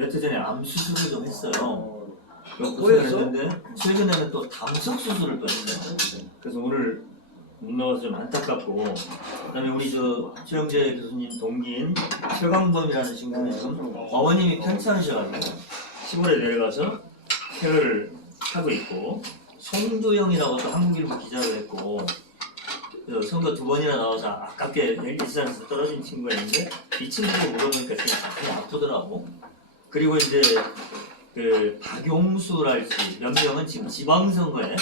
며칠 전에 암 수술을 좀 했어요. 수술을 뭐였어? 했는데 최근에는 또 담석 수술을 또 했어요. 그래서 오늘 못 나와서 좀 안타깝고, 그다음에 우리 저 최영재 교수님 동기인 최광범이라는 친구는 지금 어머님이 편찮으셔가지고 시골에 내려가서 케어를 하고 있고, 송도영이라고 또 한국일보 기자를 했고, 선거 2번이나 나와서 아깝게 일산에서 떨어진 친구가 있는데, 이 친구를 물어보니까 진짜 가슴이 아프더라고. 그리고 이제 그 박용수랄지 몇 명은 지금 지방선거에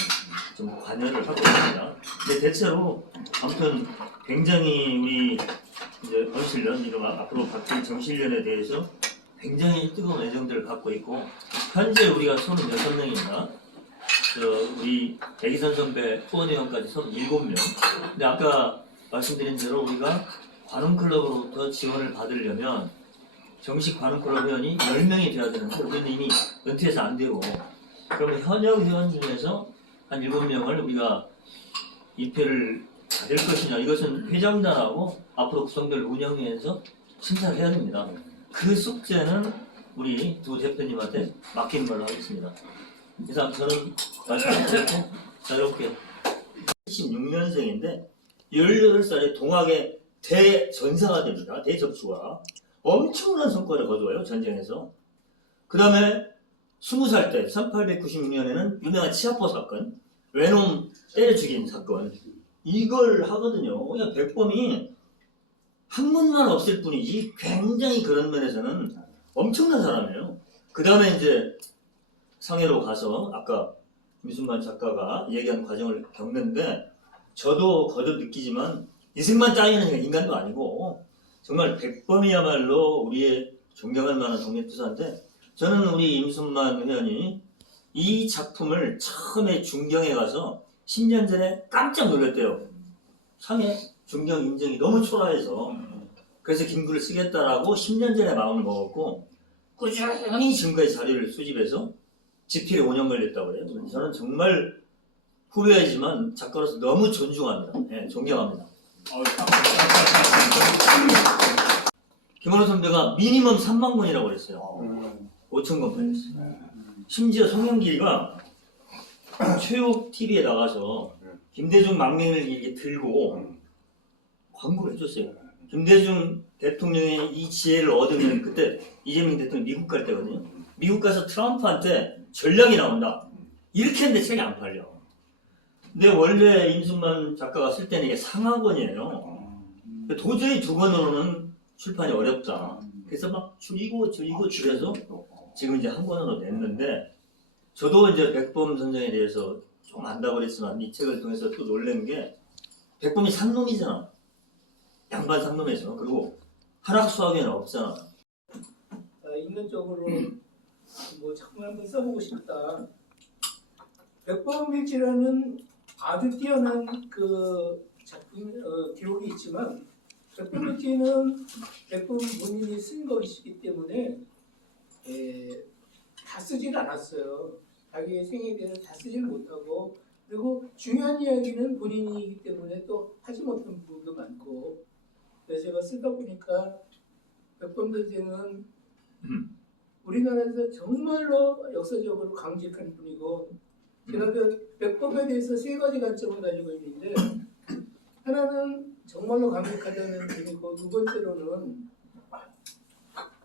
좀 관여를 하고 있습니다. 근데 대체로 아무튼 굉장히 우리 이제 정실련, 이름 앞으로 바뀔 정실련에 대해서 굉장히 뜨거운 애정들을 갖고 있고, 현재 우리가 36명입니다. 우리 백이선 선배 후원회원까지 37명. 근데 아까 말씀드린 대로 우리가 관훈클럽으로부터 지원을 받으려면 정식 관훈클럽 회원이 10명이 돼야 되는데 우리는 이미 은퇴해서 안 되고, 그러면 현역 회원 중에서 한 7명을 우리가 입회를 받을 것이냐, 이것은 회장단하고 앞으로 구성될 운영위에서 심사를 해야 됩니다. 그 숙제는 우리 두 대표님한테 맡기는 걸로 하겠습니다. 그래서 저는 말씀드렸고, 자, 이렇게 76년생인데 18살에 동학의 대전사가 됩니다. 대접수가 엄청난 성과를 거두어요, 전쟁에서. 그 다음에 20살 때 1896년에는 유명한 치아포 사건, 외놈 때려 죽인 사건, 이걸 하거든요. 그냥 백범이 학문만 없을 뿐이지 굉장히 그런 면에서는 엄청난 사람이에요. 그 다음에 이제 상해로 가서 아까 유승만 작가가 얘기한 과정을 겪는데, 저도 거듭 느끼지만 이승만 따위는 인간도 아니고 정말 백범이야말로 우리의 존경할 만한 독립투사인데, 저는 우리 임순만 회원이 이 작품을 처음에 중경에 가서 10년 전에 깜짝 놀랐대요. 상해 중경 인정이 너무 초라해서. 그래서 김구를 쓰겠다라고 10년 전에 마음을 먹었고, 꾸준히 지금까지 자료를 수집해서 집필에 5년 걸렸다고 그래요. 저는 정말 후배이지만 작가로서 너무 존중합니다. 네, 존경합니다. 김원호 선배가 미니멈 3만 권이라고 그랬어요. 5천 권 팔렸어요. 심지어 송영길이가 체육TV에 나가서 김대중 망명을 이렇게 들고 광고를 해줬어요. 김대중 대통령의 이 지혜를 얻으면, 그때 이재명 대통령 미국 갈 때거든요. 미국 가서 트럼프한테 전략이 나온다, 이렇게 했는데 책이 안 팔려. 근데 원래 임순만 작가가 쓸 때는 이게 상하권이에요. 도저히 2권으로는 출판이 어렵다. 그래서 막 줄여서 지금 이제 한 권으로 냈는데, 저도 이제 백범 선생에 대해서 좀 안다고 그랬지만 이 책을 통해서 또 놀란 게, 백범이 상놈이잖아. 양반 상놈이죠. 그리고 한학수학에는 없잖아. 인간적으로 뭐 작품을 한번 써보고 싶다. 백범일지라는 아주 뛰어난 그 작품 기록이 있지만, 백범일지는 백범 본인이 쓴 것이기 때문에 다 쓰질 않았어요. 자기의 생에 대해서 다 쓰질 못하고, 그리고 중요한 이야기는 본인이기 때문에 또 하지 못한 부분도 많고, 그래서 제가 쓰다 보니까 백범 선생은 우리나라에서 정말로 역사적으로 강직한 분이고, 제가 그 백범에 대해서 3가지 관점을 가지고 있는데, 하나는 정말로 강력하다는 분이고, 2번째로는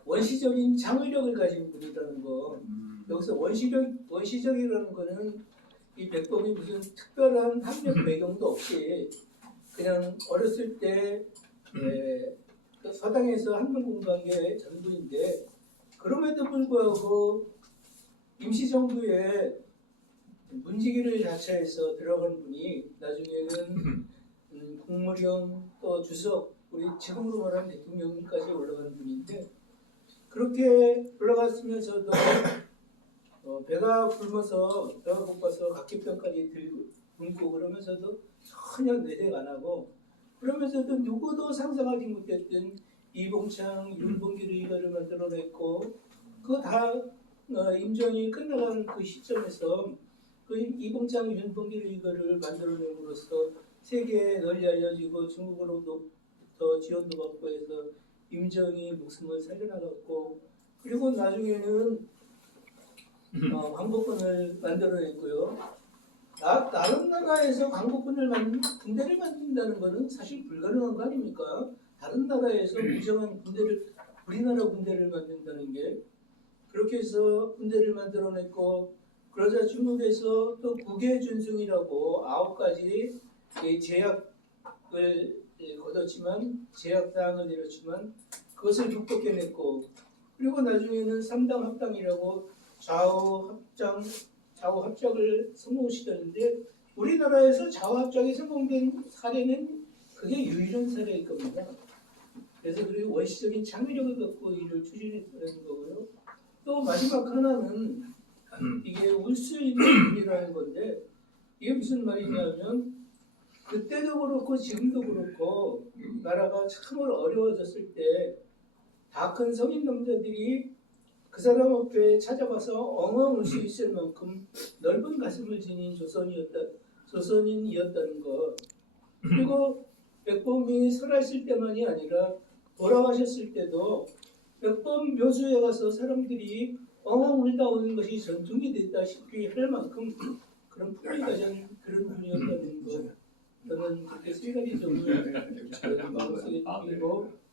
원시적인 창의력을 가진 분이라는 거. 여기서 원시적이라는 거는 이 백범이 무슨 특별한 학력 배경도 없이 그냥 어렸을 때 그 서당에서 한문 공부한 게 전부인데, 그럼에도 불구하고 임시정부에 문지기를 자처해서 들어간 분이 나중에는 국무령 또 주석, 우리 지금으로 말하면 대통령까지 올라간 분인데, 그렇게 올라갔으면서도 배가 고파서 각기병까지 들고 굶고, 그러면서도 전혀 내색 안 하고, 그러면서도 누구도 상상하지 못했던 이봉창, 윤봉길 이거를 만들어냈고, 그거 다 임정이 끝나간 그 시점에서 그 이봉창, 윤봉길 이거를 만들어냄으로써 세계에 널리 알려지고 중국으로도 더 지원도 받고 해서 임정이 목숨을 살려나갔고, 그리고 나중에는 광복군을 만들어냈고요. 다른 나라에서 군대를 만든다는 것은 사실 불가능한 거 아닙니까? 다른 나라에서 무정한 군대를 우리나라 군대를 만든다는 게 그렇게 해서 군대를 만들어냈고 그러자 중국에서 또 국외준승이라고 9가지 제약을 거뒀지만 제약사항을 내렸지만 그것을 극복해냈고 그리고 나중에는 3당 합당이라고 좌우 합작을 성공시켰는데 우리나라에서 좌우 합작이 성공된 사례는 그게 유일한 사례일 겁니다. 그래서 그리고 원시적인 창의력을 갖고 일을 추진했다는 거고요. 또 마지막 하나는 이게 울수인문이라는 건데 이게 무슨 말이냐면 그때도 그렇고 지금도 그렇고 나라가 참으로 어려워졌을 때 다 큰 성인 남자들이 그 사람 앞에 찾아가서 엉엉 울 수 있을 만큼 넓은 가슴을 지닌 조선인이었다는 것. 그리고 백범이 살아있을 때만이 아니라 돌아가셨을 때도 몇 번 묘소에 가서 사람들이 엉엉 울다 오는 것이 전통이 됐다시피 할 만큼 그런 품위 가진 그런 분이었다는 것. 저는 그렇게 세 가지 점을 마음속에 느끼고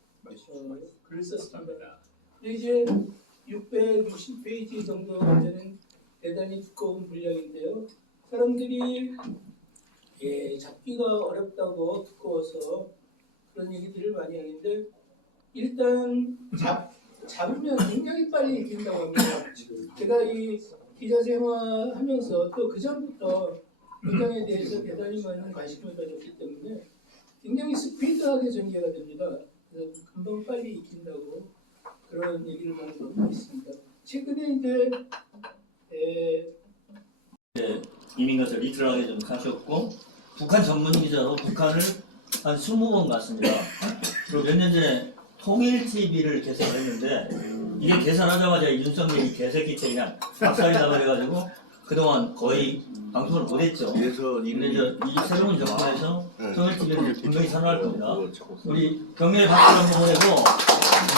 글을 썼습니다. 이제 660페이지 정도 되는 대단히 두꺼운 분량인데요. 사람들이 잡기가 어렵다고 두꺼워서 그런 얘기들을 많이 하는데 일단 잡으면 굉장히 빨리 익힌다고 합니다. 제가 이 기자 생활하면서 또 그 전부터 문장에 대해서 대단히 많은 관심을 가졌기 때문에 굉장히 스피드하게 전개가 됩니다. 그래서 금방 빨리 익힌다고 그런 얘기를 많이 듣고 있습니다. 최근에 이제 이민가서 리트럴하게 좀 사셨고 북한 전문 기자로 북한을 한 20번 갔습니다. 그리고 몇 년 전에 통일TV를 개설했는데 이게 개설하자마자 윤석열이 개새끼 때 그냥 박살이 나버려가지고 그동안 거의 방송을 못했죠. 근데 이 새로운 정권에서 통일TV를 분명히 선언할 겁니다. 우리 경례 박수 한번 보내고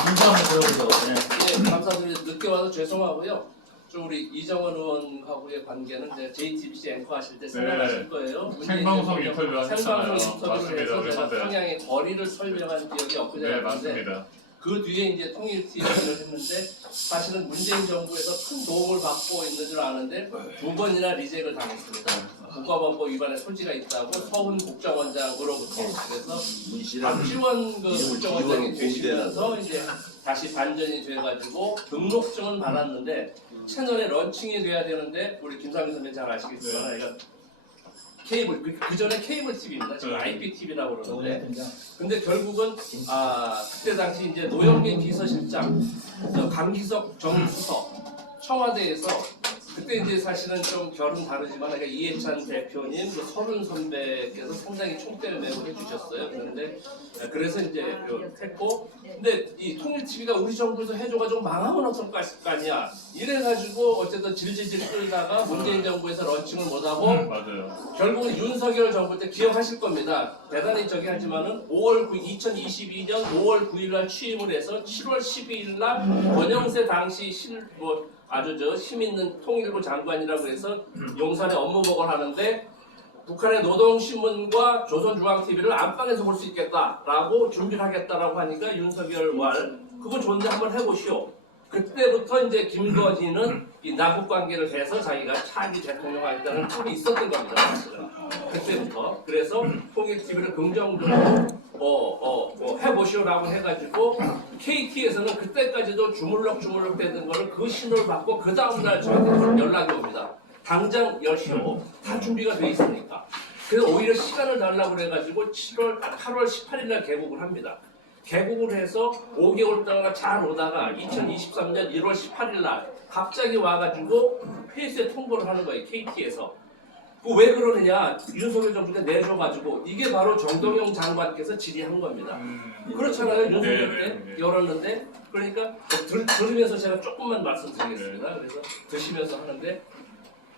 인사 한번 들어보죠. 네, 감사드립니다. 늦게 와서 죄송하고요. 좀 우리 이정원 의원하고의 관계는 이제 JTBC 앵커 하실 때 생각하실 거예요. 생방송 인터뷰 하셨잖아요. 생방송 인터뷰를 해서 제가 평양의 거리를 설명한 기억이 엊그제 네, 났는데 맞습니다. 그 뒤에 이제 통일TV를 했는데 사실은 문재인 정부에서 큰 도움을 받고 있는 줄 아는데 2번이나 리젝을 당했습니다. 국가보안법 위반의 소지가 있다고 서훈 국정원장으로부터 그래서 박지원 그 국정원장이 되시면서 이제 다시 반전이 돼가지고 등록증은 받았는데 채널에 런칭이 돼야 되는데 우리 김상민 선배 잘 아시겠지만 이거 케이블 그 전에 케이블 TV입니다. 지금 IPTV라고 그러는데 근데 결국은 그때 당시 이제 노영민 비서실장, 강기석 전 수석 청와대에서 그때 이제 사실은 좀 결은 다르지만 그러니까 이해찬 대표님, 그 서른 선배께서 상당히 총대를 메고 해주셨어요. 그런데 그래서 이제 했고, 근데 이 통일TV가 우리 정부에서 해줘가지고 망하면 어떨 거 아니야. 이래가지고 어쨌든 질질질 끌다가 문재인 정부에서 런칭을 못하고 맞아요. 결국은 윤석열 정부 때 기억하실 겁니다. 대단히 저기 하지만은 2022년 5월 9일 날 취임을 해서 7월 12일 날 권영세 당시 아주 힘 있는 통일부 장관이라고 해서 용산에 업무 보고를 하는데 북한의 노동신문과 조선중앙TV를 안방에서 볼 수 있겠다라고 준비를 하겠다라고 하니까 윤석열 왈 그거 좋은데 한번 해보시오. 그때부터 이제 김건희는 이 남북 관계를 해서 자기가 차기 대통령 하겠다는 꿈이 있었던 겁니다. 사실은. 그때부터. 그래서 통일TV를 긍정적으로 해보시오라고 해가지고 KT에서는 그때까지도 주물럭주물럭 되는 거를 그 신호를 받고 그 다음날 저한테 연락이 옵니다. 당장 여시오. 다 준비가 돼 있으니까. 그래서 오히려 시간을 달라고 그래가지고 8월 18일 날 개국을 합니다. 개국을 해서 5개월 동안 잘 오다가 2023년 1월 18일 날 갑자기 와가지고 페이스에 통보를 하는 거예요. KT에서. 왜 그러느냐, 윤석열 정부가 내줘가지고 이게 바로 정동영 장관께서 질의한 겁니다. 그렇잖아요. 윤석열 때 열었는데 그러니까 들으면서 제가 조금만 말씀드리겠습니다. 그래서 드시면서 하는데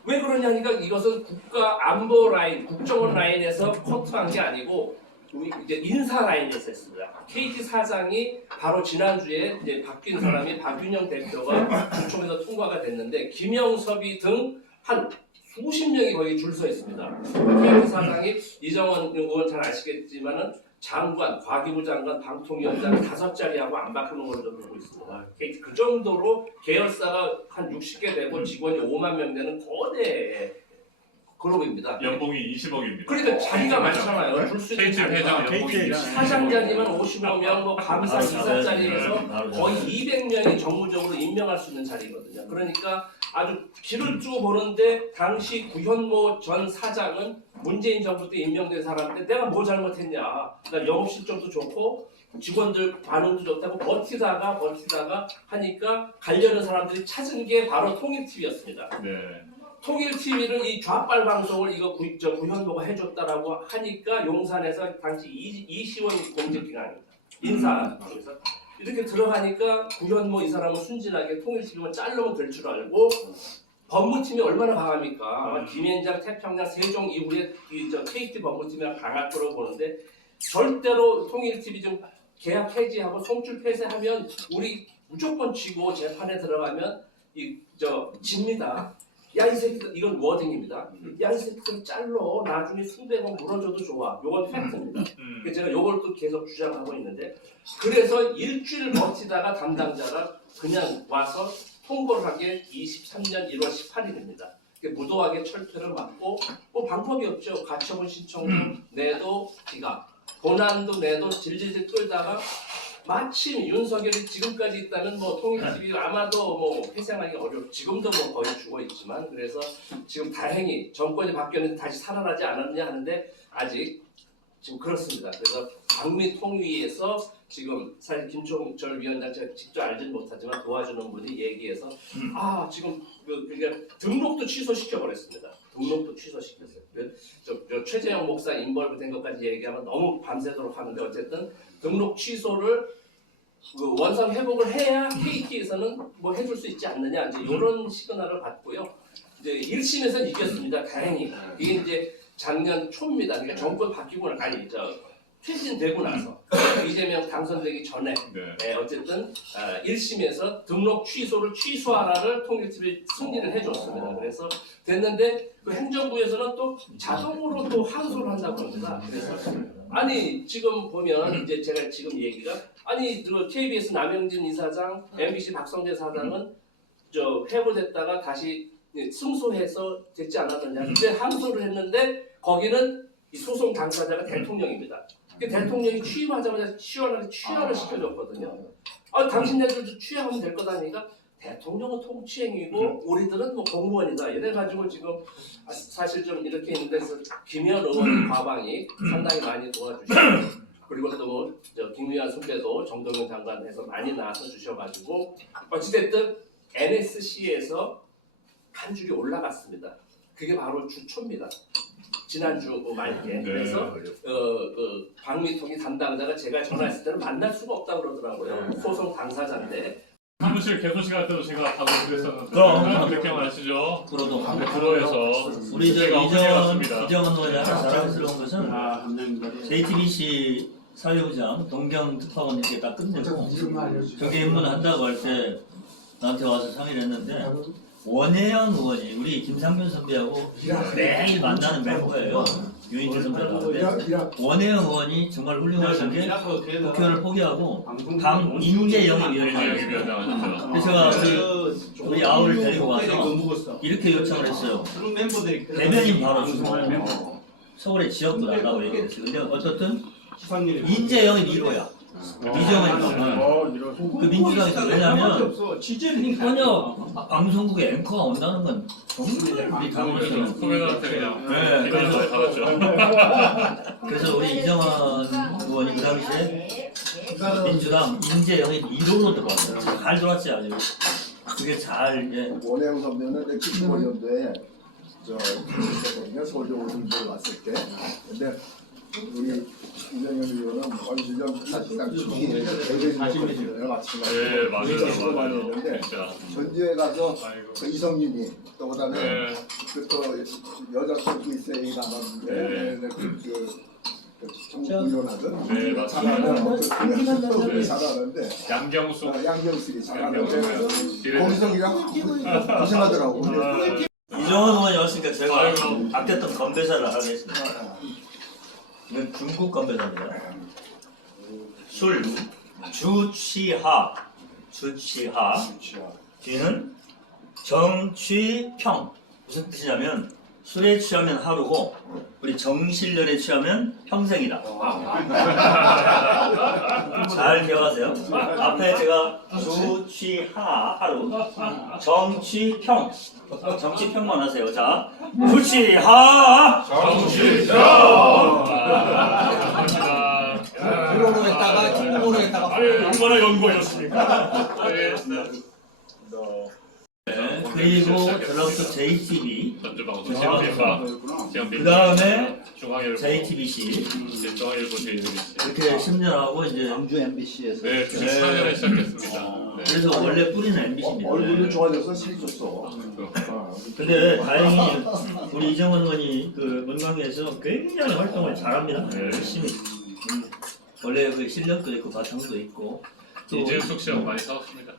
왜 그러냐니까 이것은 국가 안보 라인, 국정원 라인에서 커트한 게 아니고 우리 이제 인사 라인에서 했습니다. KT 사장이 바로 지난주에 이제 바뀐 사람이 박균영 대표가 주총에서 통과가 됐는데 김영섭이 등 한 수십 명이 거의 줄 서 있습니다. KT 사장이 이정원 의원 잘 아시겠지만은 장관, 과기부 장관, 방통위원장 5자리하고 안 바꾸는 걸로 보고 있습니다. KT 그 정도로 계열사가 한 60개 되고 직원이 5만 명 되는 거대 그룹입니다. 연봉이 20억입니다. 그러니까 자리가 많잖아요. 줄 수 있는 KT 회장 자리가. 연봉이 KT 20억. 사장자리만 55명, 뭐 감사, 바로 이사자리에서 바로 거의 200명이 정무적으로 임명할 수 있는 자리거든요. 그러니까 아주 길을 쭉 보는데 당시 구현모 전 사장은 문재인 정부 때 임명된 사람인데 내가 뭐 잘못했냐. 나 영업 실적도 좋고 직원들 반응도 좋다고 버티다가 하니까 가려는 사람들이 찾은 게 바로 통일TV였습니다. 네. 통일TV를 이 좌빨 방송을 이거 구현모가 해줬다라고 하니까 용산에서 당시 이시원 공직기관입니다. 인사 중에서 이렇게 들어가니까 구현모 이 사람은 순진하게 통일TV만 자르면 될 줄 알고 법무팀이 얼마나 강합니까? 아마 김현장, 태평양, 세종 이후에 KT 법무팀이 강할 거라고 보는데 절대로 통일TV 좀 계약 해지하고 송출 폐쇄하면 우리 무조건 쥐고 재판에 들어가면 집니다. 야 이 새끼들 이건 워딩입니다. 야 이 새끼들 잘러 나중에 수백억 물어줘도 좋아. 요건 팩트입니다. 그래서 제가 요걸 또 계속 주장하고 있는데 그래서 일주일 버티다가 담당자가 그냥 와서 통보를 한 게 23년 1월 18일입니다. 무도하게 철퇴를 맞고 뭐 방법이 없죠. 가처분 신청도 내도 기각, 고난도 내도 질질질 끌다가 마침 윤석열이 지금까지 있다면 뭐 통일TV 아마도 뭐 회생하기 어렵고 지금도 뭐 거의 죽어 있지만 그래서 지금 다행히 정권이 바뀌었는데 다시 살아나지 않았느냐 하는데 아직 지금 그렇습니다. 그래서 방미통위에서 지금 사실 김총철 위원장 제가 직접 알지는 못하지만 도와주는 분이 얘기해서 지금 그러니까 등록도 취소시켜 버렸습니다. 등록도 취소시켰어요. 저 최재형 목사 인벌브 된 것까지 얘기하면 너무 밤새도록 하는데 어쨌든 등록 취소를 원상 회복을 해야 KT에서는 뭐 해줄 수 있지 않느냐 이제 이런 시그널을 받고요. 이제 1심에서 이겼습니다. 다행히 이게 이제 작년 초입니다. 그러니까 정권 바뀌고 퇴진되고 나서 이재명 당선되기 전에 어쨌든 1심에서 등록 취소를 취소하라를 통일TV 승리를 해줬습니다. 그래서 됐는데 그 행정부에서는 또 자동으로 또 항소를 한다고 합니다. 그래서 아니 지금 보면 이제 제가 지금 얘기가 KBS 남영진 이사장, MBC 박성재 사장은 해고됐다가 다시 승소해서 됐지 않았느냐. 그때 항소를 했는데 거기는 이 소송 당사자가 대통령입니다. 대통령이 취임하자마자 시원하게 취하를 시켜줬거든요. 당신네들도 취하면 될 거다니까 대통령은 통치행위고 우리들은 뭐 공무원이다. 이래가지고 지금 사실 좀 이렇게 있는데 김현 의원 과방이 상당히 많이 도와주시고 그리고 또 김미환 선배도 정동영 장관에서 많이 나와서 주셔가지고 어찌됐든 NSC에서 한 줄이 올라갔습니다. 그게 바로 주초입니다. 지난주 말께. 그래서 방미통위 담당자가 제가 전화했을 때는 만날 수가 없다고 그러더라고요. 소송 당사자인데. 사무실 개소식 할 때도 제가 가고 그랬었는데 그럼. 그렇게 마시죠. 그러도 들어에서 우리 제가 이정원 왔습니다. 의원이 하나 자랑스러운 것은 JTBC 사회부장 동경 특파원 이렇게 딱 끝내고 정계 입문한다고 할 때 나한테 와서 상의를 했는데 원혜영 의원이 우리 김상균 선배하고 매일 만나는 멤버예요. 유인태 선배라고 하는데 원혜영 의원이 정말 훌륭하신 게 국회의원을 포기하고 인재영입위원장이었어요. 그래서 제가 우리 아우를 데리고 와서 이렇게 요청을 했어요. 대변인 바로 주고 서울의 지역도 달라고 얘기했어요. 근데 어쨌든 인재영입 1호야. 이정은 그 민주당에서 왜냐면 전혀 방송국에 앵커가 온다는 건 정말 우리 당원들은 후배들한테 그냥 받았죠. 그래서 우리 이정원 의원이 그 당시에 민주당 인재영입 1호로 들어왔어요. 잘 들어왔지 아주. 그게 잘 이제 원혜영 선배는 95년도에 서울대 오승들 왔을 때 근데 우리 이정현 의원은 원시적 사실상 초기 대변인을 마찬가지로 맞아요. 많이 했는데 전주에 가서 그 이성윤이 또 그다음에 또 여자 또 있어야 나왔는데 훈련하던 네, 맞습니다. 잘하는 잘하는데 양경숙. 양경숙이 잘하는데 기대. 거기서 그냥 고생하더라고. 이정원 의원이 왔으니까 제가 아이고. 아꼈던 건배사를 하겠습니다. 이건 중국 건배사입니다. 술, 주취하, 뒤는 정취평. 무슨 뜻이냐면 술에 취하면 하루고 우리 정신련에 취하면 평생이다. 잘 기억하세요. 앞에 제가 주취하 하루, 정취평. 정취평만 하세요. 자, 주취하. 감사합니다. 불어로 했다가 중국어로 했다가 아니, 얼마나 연구하셨습니까? 네. 그리고 들어서 JTB, 전주방송 시험필사. 그 다음에 중앙일보. JTBC 중앙일보 JTBC. 이렇게 10년 하고 이제 광주 MBC에서 네, 94년에 시작했습니다. 네. 그래서 원래 뿌리는 MBC입니다. 얼굴도 좋아져서 실줬어. 근데 다행히 우리 이정원 의원이 그 문광에서 굉장히 활동을 잘합니다. 열심히. 원래 그 실력도 있고 바탕도 있고 또 이재숙 씨하고 많이 싸웠습니다.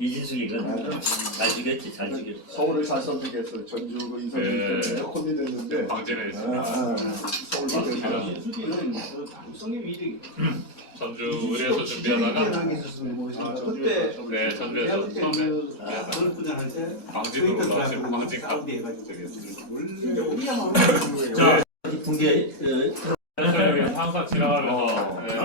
이진숙이건 잘 죽였지, 잘 죽였지. 서울을 잘 선택했어. 전주 그 이성민 네. 때문에 고민했는데 광진에 있습니다. 서울 선택했어. 전주 의뢰에서 준비하다가 그때 네, 전주에서 처음에 광진으로 나오시고 광진 가 자, 깊은 게 저희 항상 지나가면서 네,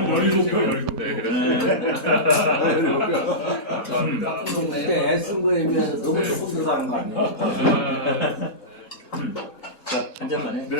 감사합니다. 그때 애쓴 거에 비해서 너무 조금 들어가는 거 아니에요? 자, 한 잔만 해. 네.